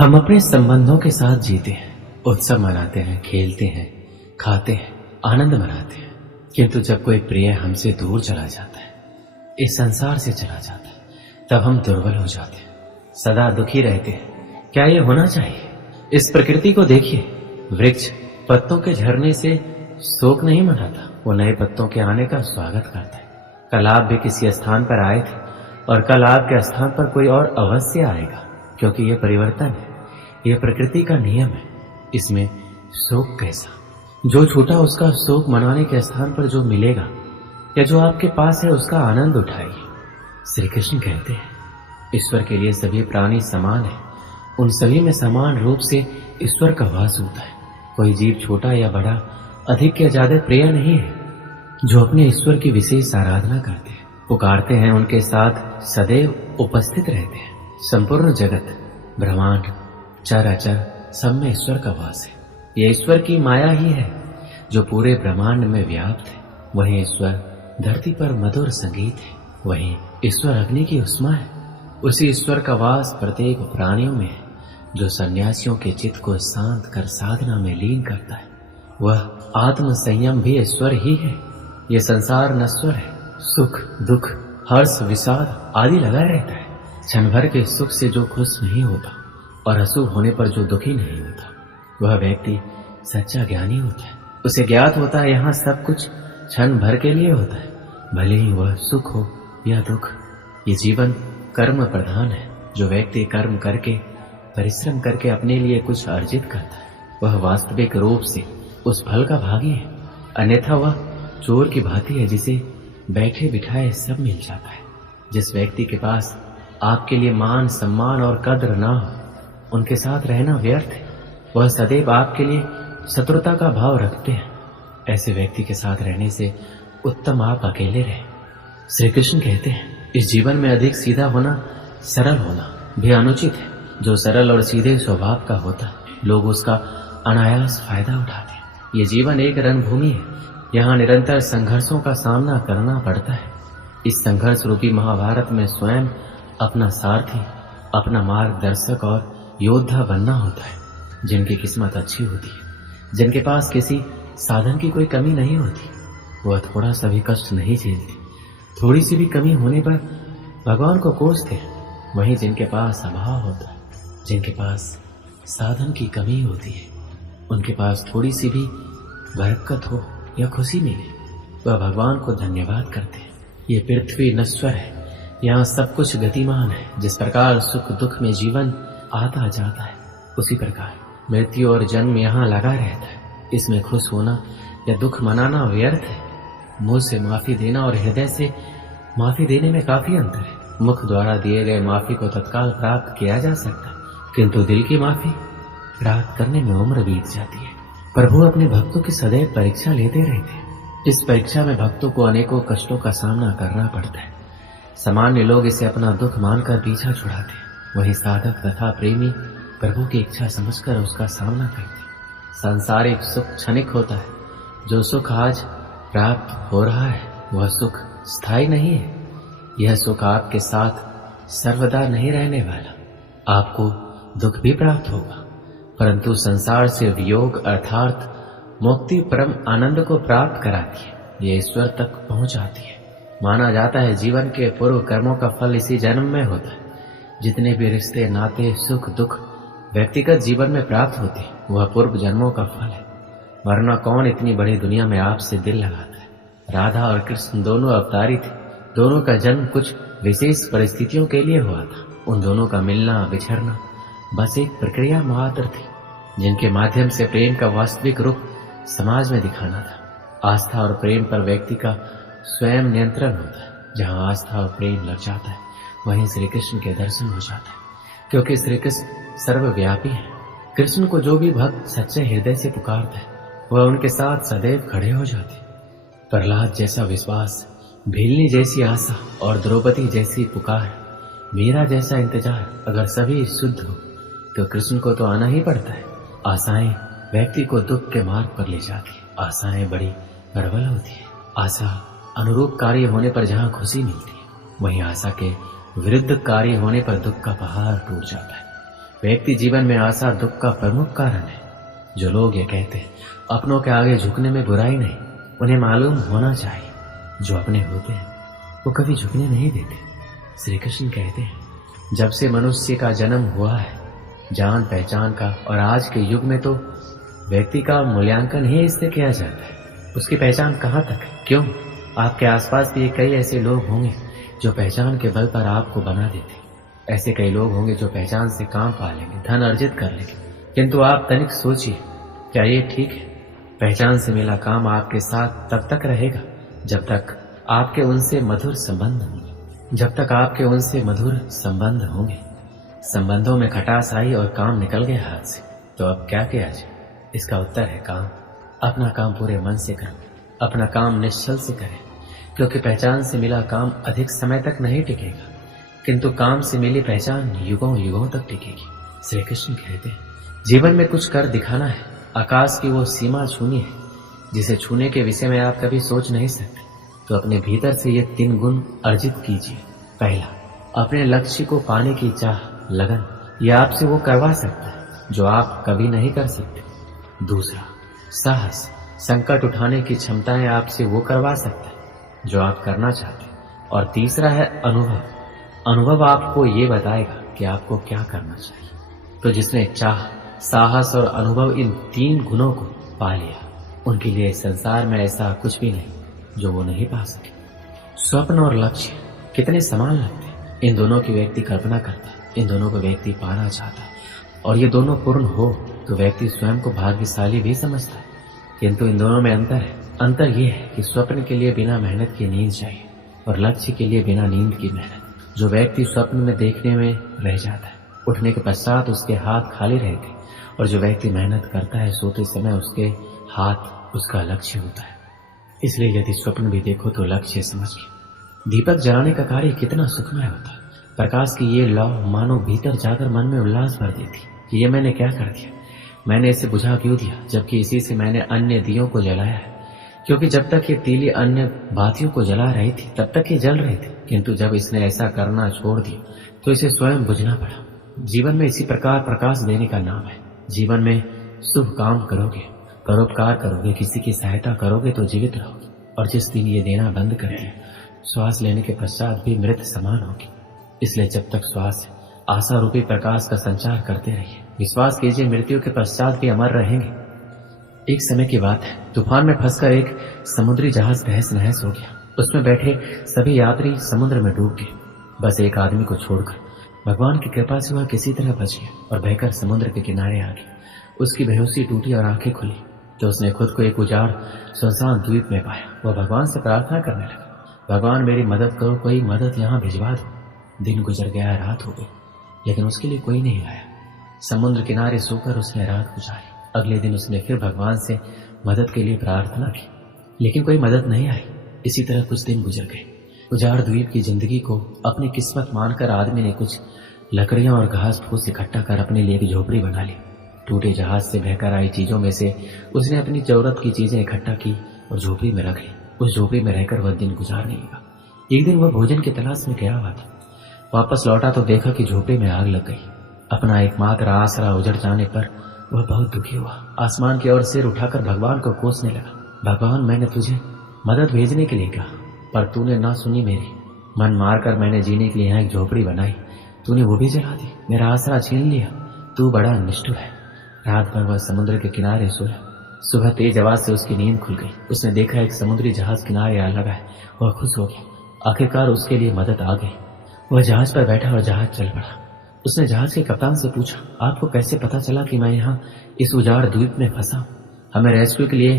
हम अपने संबंधों के साथ जीते हैं, उत्सव मनाते हैं, खेलते हैं, खाते हैं, आनंद मनाते हैं। किंतु जब कोई प्रिय हमसे दूर चला जाता है, इस संसार से चला जाता है, तब हम दुर्बल हो जाते हैं, सदा दुखी रहते हैं। क्या ये होना चाहिए? इस प्रकृति को देखिए। वृक्ष पत्तों के झरने से शोक नहीं मनाता, वो नए पत्तों के आने का स्वागत करता है। कल आप भी किसी स्थान पर आए थे और कल आपके स्थान पर कोई और अवश्य आएगा, क्योंकि ये परिवर्तन है, यह प्रकृति का नियम है। इसमें शोक कैसा? जो छूटा उसका शोक मनाने के स्थान पर जो मिलेगा या जो आपके पास है उसका आनंद उठाइए। श्री कृष्ण कहते हैं, ईश्वर के लिए सभी प्राणी समान है, उन सभी में समान रूप से ईश्वर का वास होता है। कोई जीव छोटा या बड़ा, अधिक या ज्यादा प्रिय नहीं है। जो अपने ईश्वर की विशेष आराधना करते हैं, पुकारते हैं, उनके साथ सदैव उपस्थित रहते हैं। संपूर्ण जगत, ब्रह्मांड, चराचर, सब में ईश्वर का वास है। यह ईश्वर की माया ही है जो पूरे ब्रह्मांड में व्याप्त है। वहीं ईश्वर धरती पर मधुर संगीत है, वहीं ईश्वर अग्नि की उष्मा है। उसी ईश्वर का वास प्रत्येक प्राणियों में है, जो सन्यासियों के चित्त को शांत कर साधना में लीन करता है। वह आत्म संयम भी ईश्वर ही है। यह संसार नश्वर है, सुख दुख हर्ष विषाद आदि लगा रहता है। क्षण भर के सुख से जो खुश नहीं होता और अशुभ होने पर जो दुखी नहीं होता, वह व्यक्ति सच्चा ज्ञानी होता है। उसे ज्ञात होता है यहाँ सब कुछ क्षण भर के लिए होता है, भले ही वह सुख हो या दुख। ये जीवन कर्म प्रधान है। जो व्यक्ति कर्म करके, परिश्रम करके अपने लिए कुछ अर्जित करता है, वह वास्तविक रूप से उस फल का भागी है। अन्यथा वह चोर की भांति है, जिसे बैठे बिठाए सब मिल जाता है। जिस व्यक्ति के पास आपके लिए मान सम्मान और कद्र ना हो, उनके साथ रहना व्यर्थ है। वह सदैव आपके लिए शत्रुता का भाव रखते हैं। ऐसे व्यक्ति के साथ रहने से उत्तम आप अकेले रहें। श्री कृष्ण कहते हैं, इस जीवन में अधिक सीधा होना, सरल होना भी अनुचित है। जो सरल और सीधे स्वभाव का होता है, लोग उसका अनायास फायदा उठाते हैं। ये जीवन एक रणभूमि है, यहाँ निरंतर संघर्षों का सामना करना पड़ता है। इस संघर्ष रूपी महाभारत में स्वयं अपना सारथी, अपना मार्गदर्शक और योद्धा बनना होता है। जिनकी किस्मत अच्छी होती है, जिनके पास किसी साधन की कोई कमी नहीं होती, वह थोड़ा सा भी कष्ट नहीं झेलते। थोड़ी सी भी कमी होने पर भगवान को कोसते हैं। वहीं जिनके पास अभाव होता है, जिनके पास साधन की कमी होती है, उनके पास थोड़ी सी भी बरकत हो या खुशी मिले, वह भगवान को धन्यवाद करते हैं। ये पृथ्वी नश्वर है, यहाँ सब कुछ गतिमान है। जिस प्रकार सुख दुख में जीवन आता जाता है, उसी प्रकार मृत्यु और जन्म यहाँ लगा रहता है। इसमें खुश होना या दुख मनाना व्यर्थ है। मुंह से माफी देना और हृदय से माफी देने में काफी अंतर है। मुख द्वारा दिए गए माफी को तत्काल प्राप्त किया जा सकता है, किंतु दिल की माफी प्राप्त करने में उम्र बीत जाती है। प्रभु अपने भक्तों की सदैव परीक्षा लेते रहते हैं। इस परीक्षा में भक्तों को अनेकों कष्टों का सामना करना पड़ता है। सामान्य लोग इसे अपना दुख मानकर पीछा छुड़ाते हैं, वहीं साधक तथा प्रेमी प्रभु की इच्छा समझकर उसका सामना करते हैं। सांसारिक सुख क्षणिक होता है। जो सुख आज प्राप्त हो रहा है, वह सुख स्थायी नहीं है। यह सुख आपके साथ सर्वदा नहीं रहने वाला। आपको दुख भी प्राप्त होगा, परंतु संसार से वियोग अर्थात मुक्ति परम आनंद को प्राप्त कराती है। यह ईश्वर तक पहुंचाती है। माना जाता है जीवन के पूर्व कर्मों का फल इसी जन्म में होता है। जितने भी रिश्ते, नाते, सुख दुख व्यक्तिगत जीवन में प्राप्त होते हैं, वह पूर्व जन्मों का फल है। वरना कौन इतनी बड़ी दुनिया में आपसे दिल लगाता है? राधा और कृष्ण दोनों अवतारी थे। दोनों का जन्म कुछ विशेष परिस्थितियों के लिए हुआ था। उन दोनों का मिलना बिछड़ना बस एक प्रक्रिया मात्र थी, जिनके माध्यम से प्रेम का वास्तविक रूप समाज में दिखाना था। आस्था और प्रेम पर व्यक्ति का स्वयं नियंत्रण होता है। जहाँ आस्था और प्रेम लग जाता है, वहीं श्री कृष्ण के दर्शन हो जाता है, क्योंकि श्री कृष्ण सर्वव्यापी है। कृष्ण को जो भी भक्त सच्चे हृदय से पुकारता है, वह उनके साथ सदैव खड़े हो जाते। प्रहलाद जैसा विश्वास, भीलनी जैसी आशा और द्रौपदी जैसी पुकार, मीरा जैसा इंतजार, अगर सभी शुद्ध हो तो कृष्ण को तो आना ही पड़ता है। आशाएं व्यक्ति को दुख के मार्ग पर ले जाती है। आशाएं बड़ी प्रबल होती है। आशा अनुरूप कार्य होने पर जहाँ खुशी मिलती है, वहीं आशा के विरुद्ध कार्य होने पर दुख का पहाड़ टूट जाता है। व्यक्ति जीवन में आशा दुख का प्रमुख कारण है। जो लोग ये कहते हैं अपनों के आगे झुकने में बुराई नहीं, उन्हें मालूम होना चाहिए जो अपने होते हैं वो कभी झुकने नहीं देते। श्री कृष्ण कहते हैं जब से मनुष्य का जन्म हुआ है जान पहचान का, और आज के युग में तो व्यक्ति का मूल्यांकन ही इससे किया जाता है। उसकी पहचान कहाँ तक है? क्यों? आपके आसपास भी कई ऐसे लोग होंगे जो पहचान के बल पर आपको बना देते। ऐसे कई लोग होंगे जो पहचान से काम पा लेंगे, धन अर्जित कर लेंगे, किंतु आप तनिक सोचिए क्या ये ठीक है? पहचान से मिला काम आपके साथ तब तक रहेगा जब तक आपके उनसे मधुर संबंध होंगे। जब तक आपके उनसे मधुर संबंध होंगे। संबंधों में खटास आई और काम निकल गया हाथ से, तो अब क्या किया जाए? इसका उत्तर है काम। अपना काम पूरे मन से करें, अपना काम निश्चल से करें, क्योंकि पहचान से मिला काम अधिक समय तक नहीं टिकेगा, किंतु काम से मिली पहचान युगों युगों तक टिकेगी। श्री कृष्ण कहते हैं जीवन में कुछ कर दिखाना है, आकाश की वो सीमा छूनी है जिसे छूने के विषय में आप कभी सोच नहीं सकते। तो अपने भीतर से ये 3 गुण अर्जित कीजिए। पहला, अपने लक्ष्य को पाने की चाह, लगन, यह आपसे वो करवा सकता है जो आप कभी नहीं कर सकते। दूसरा, साहस, संकट उठाने की क्षमताएं आपसे वो करवा सकता है जो आप करना चाहते हैं। और तीसरा है अनुभव। अनुभव आपको ये बताएगा कि आपको क्या करना चाहिए। तो जिसने चाह, साहस और अनुभव इन 3 गुणों को पा लिया, उनके लिए संसार में ऐसा कुछ भी नहीं जो वो नहीं पा सके। स्वप्न और लक्ष्य कितने समान लगते हैं। इन दोनों की व्यक्ति कल्पना करता है, इन दोनों को व्यक्ति पाना चाहता है, और ये दोनों पूर्ण हो तो व्यक्ति स्वयं को भाग्यशाली भी समझता है। किंतु इन दोनों में अंतर है। अंतर ये है कि स्वप्न के लिए बिना मेहनत की नींद चाहिए और लक्ष्य के लिए बिना नींद की मेहनत। जो व्यक्ति स्वप्न में देखने में रह जाता है, उठने के पश्चात उसके हाथ खाली रहते, और जो व्यक्ति मेहनत करता है सोते समय उसके हाथ उसका लक्ष्य होता है। इसलिए यदि स्वप्न भी देखो तो लक्ष्य समझ के। दीपक जलाने का कार्य कितना सुखमय होता है। प्रकाश की ये लौ मानो भीतर जाकर मन में उल्लास भर देती कि ये मैंने क्या कर दिया, मैंने इसे बुझा क्यों दिया, जबकि इसी से मैंने अन्य दियों को जलाया है। क्योंकि जब तक ये तीली अन्य बातियों को जला रही थी तब तक ये जल रही थी, किंतु जब इसने ऐसा करना छोड़ दिया तो इसे स्वयं बुझना पड़ा। जीवन में इसी प्रकार प्रकाश देने का नाम है। जीवन में शुभ काम करोगे, परोपकार करोगे, किसी की सहायता करोगे तो जीवित रहोगे, और जिस दिन ये देना बंद कर दिया, श्वास लेने के पश्चात भी मृत समान होगी। इसलिए जब तक श्वास है, आशा रूपी प्रकाश का संचार करते रहिए। विश्वास कीजिए मृत्यु के पश्चात भी अमर रहेंगे। एक समय की बात है, तूफान में फंसकर एक समुद्री जहाज तहस नहस हो गया। उसमें बैठे सभी यात्री समुद्र में डूब गए, बस एक आदमी को छोड़कर। भगवान की कृपा से वह किसी तरह बच गया और बहकर समुद्र के किनारे आ गया। उसकी बेहोशी टूटी और आंखें खुली तो उसने खुद को एक उजाड़ सुनसान द्वीप में पाया। वह भगवान से प्रार्थना करने लगा, भगवान मेरी मदद करो, कोई मदद यहाँ भिजवा दो। दिन गुजर गया, रात हो गई, लेकिन उसके लिए कोई नहीं आया। समुद्र किनारे सोकर उसने रात गुजारी। अगले दिन उसने फिर भगवान से मदद के लिए प्रार्थना की, लेकिन कोई मदद नहीं आई। इसी तरह कुछ दिन गुजर गए। उजाड़ द्वीप की जिंदगी को अपनी किस्मत मानकर आदमी ने कुछ लकड़ियां और घास फूस इकट्ठा कर अपने लिए एक झोपड़ी बना ली। टूटे जहाज से बहकर आई चीजों में से उसने अपनी जरूरत की चीजें इकट्ठा की और झोपड़ी में रख ली। उस झोपड़ी में रहकर वह दिन गुजारने लगा। एक दिन वह भोजन की तलाश में गया हुआ था। वापस लौटा तो देखा कि झोपड़ी में आग लग गई। अपना एकमात्र आसरा उजड़ जाने पर वह बहुत दुखी हुआ। आसमान की ओर सिर उठाकर भगवान को कोसने लगा, भगवान मैंने तुझे मदद भेजने के लिए कहा, पर तूने ना सुनी मेरी। मन मारकर मैंने जीने के लिए यहाँ एक झोपड़ी बनाई, तूने वो भी जला दी, मेरा आसरा छीन लिया। तू बड़ा निष्ठुर है। रात भर वह समुद्र के किनारे सोया। सुबह तेज आवाज से उसकी नींद खुल गई। उसने देखा एक समुद्री जहाज किनारे आ लगा है। वह खुश हो गया, आखिरकार उसके लिए मदद आ गई। वह जहाज पर बैठा और जहाज चल पड़ा। उसने जहाज के कप्तान से पूछा, आपको कैसे पता चला कि मैं यहाँ इस उजाड़ द्वीप में फंसा? हमें रेस्क्यू के लिए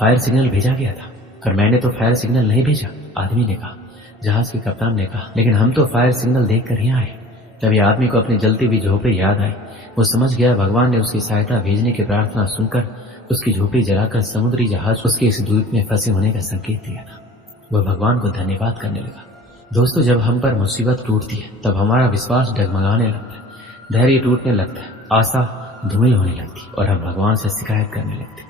फायर सिग्नल भेजा गया था, पर मैंने तो फायर सिग्नल नहीं भेजा, आदमी ने कहा। जहाज के कप्तान ने कहा, लेकिन हम तो फायर सिग्नल देखकर यहाँ आए। तभी आदमी को अपनी जलती हुई झोपड़ी याद आई। वो समझ गया भगवान ने उसकी सहायता भेजने की प्रार्थना सुनकर उसकी झोपड़ी जलाकर समुद्री जहाज उसके इस द्वीप में फंसे होने का संकेत दिया था। वह भगवान को धन्यवाद करने लगा। दोस्तों, जब हम पर मुसीबत टूटती है तब हमारा विश्वास डगमगाने लगता है, धैर्य टूटने लगता है, आशा धूमिल होने लगती है और हम भगवान से शिकायत करने लगते हैं।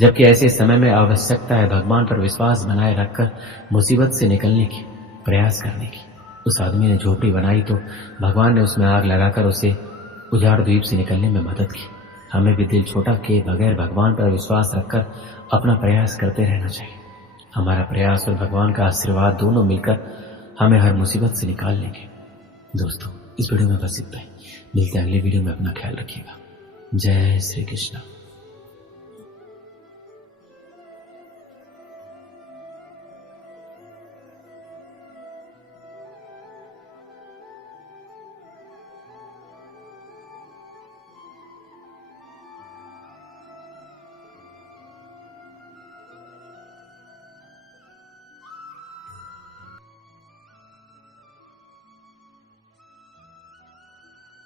जबकि ऐसे समय में आवश्यकता है भगवान पर विश्वास बनाए रखकर मुसीबत से निकलने की प्रयास करने की। उस आदमी ने झोपड़ी बनाई तो भगवान ने उसमें आग लगाकर उसे उजाड़ द्वीप से निकलने में मदद की। हमें भी दिल छोटा किए बगैर भगवान पर विश्वास रखकर अपना प्रयास करते रहना चाहिए। हमारा प्रयास और भगवान का आशीर्वाद दोनों मिलकर हमें हर मुसीबत से निकाल लेंगे। दोस्तों, इस वीडियो में बस इतना ही। मिलते हैं अगले वीडियो में। अपना ख्याल रखिएगा। जय श्री कृष्ण।